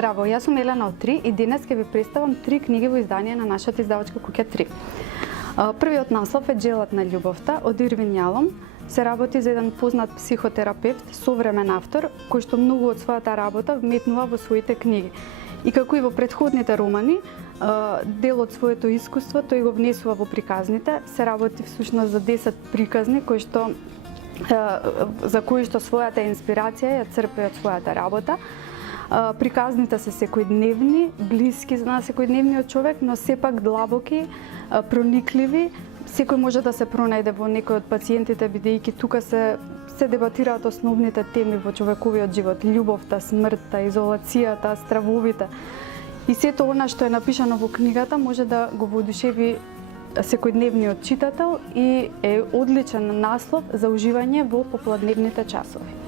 Здраво, јас сум Елена од 3 и денес ќе ви представам 3 книги во издание на нашата издавачка куќа 3. Првиот наслов е Џелот на љубовта од Ирвин Јалом. Се работи за еден познат психотерапевт, современ автор, кој што многу од својата работа вметнува во своите книги. И како и во претходните романи, дел од своето искуство тој го внесува во приказните. Се работи всушност за 10 приказни за кои што својата инспирација ја црпи од својата работа. Приказните се секојдневни, блиски на секојдневниот човек, но сепак длабоки, проникливи. Секој може да се пронајде во некој од пациентите, бидејќи тука се дебатираат основните теми во човековиот живот: љубовта, смртта, изолацијата, стравовите. И сето она што е напишано во книгата може да го воодушеви секојдневниот читател и е одличен наслов за уживање во попладневните часови.